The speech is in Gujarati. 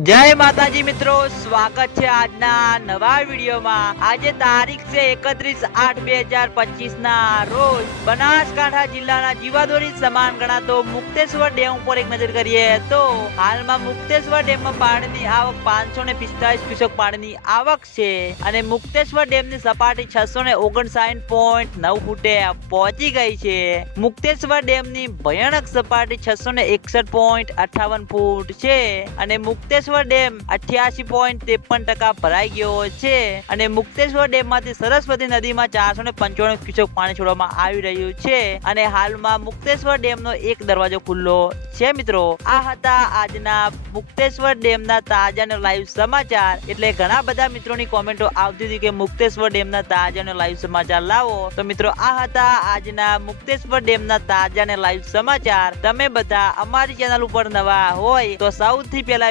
જય માતાજી મિત્રો, સ્વાગત છે આજના નવા વિડીયોમાં. આજે તારીખ છે એકત્રીસ આઠ બે હજાર પચીસ ના રોજ બનાસકાંઠા જિલ્લાના જીવાદોરી સમાન ગણાતો મુક્તેશ્વર ડેમ ઉપર એક નજર કરીએ તો હાલમાં મુક્તેશ્વર ડેમમાં પાણીની આવક પાંચસો ને પિસ્તાલીસ ક્યુસેક પાણીની આવક છે અને મુક્તેશ્વર ડેમની સપાટી છસો ને ઓગણસાઠ પોઈન્ટ નવ ફૂટે પહોંચી ગઈ છે. મુક્તેશ્વર ડેમની ભયાનક સપાટી છસો ને એકસઠ પોઈન્ટ અઠાવન ફૂટ છે અને મુક્તેશ્વર ડેમ અઠ્યાસી પોઈન્ટ ત્રેપન ટકા ભરાઈ ગયો છે અને મુક્તેશ્વર ડેમમાંથી સરસ્વતી નદીમાં ચારસો ને પંચાણું ક્યુસેક પાણી છોડવામાં આવી રહ્યું છે અને હાલમાં મુક્તેશ્વર ડેમનો એક દરવાજો ખુલ્લો છે, મિત્રો. આ હતા આજના મુક્તેશ્વર ડેમના તાજા અને લાઈવ સમાચાર. એટલે ઘણા બધા મિત્રોની કોમેન્ટો આવતી હતી કે મુક્તેશ્વર ડેમના તાજા અને લાઈવ સમાચાર લાવો. તો મિત્રો, આ હતા આજના મુક્તેશ્વર ડેમના તાજા અને લાઈવ સમાચાર. તમે બધા અમારી ચેનલ ઉપર નવા હોય તો સૌથી પહેલા